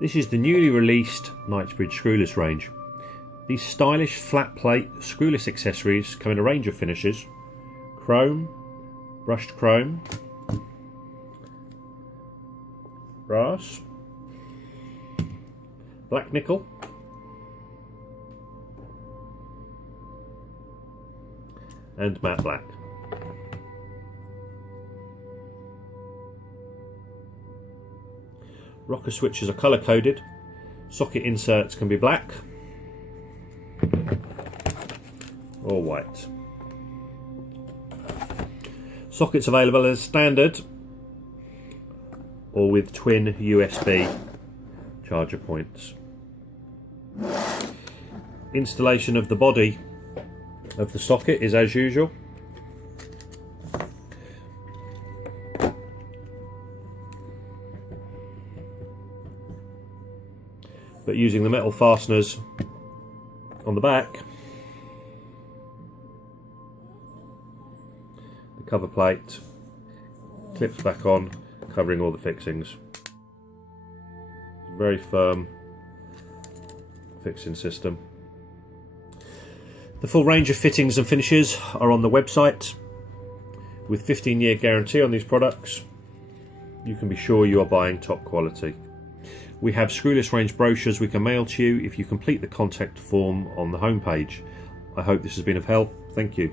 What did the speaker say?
This is the newly released Knightsbridge Screwless range. These stylish flat plate screwless accessories come in a range of finishes: chrome, brushed chrome, brass, black nickel, and matte black. Rocker switches are colour coded. Socket inserts can be black or white. Sockets available as standard or with twin USB charger points. Installation of the body of the socket is as usual. But using the metal fasteners on the back, the cover plate clips back on, covering all the fixings. Very firm fixing system. The full range of fittings and finishes are on the website. With 15-year guarantee on these products, you can be sure you are buying top quality. We have screwless range brochures we can mail to you if you complete the contact form on the homepage. I hope this has been of help. Thank you.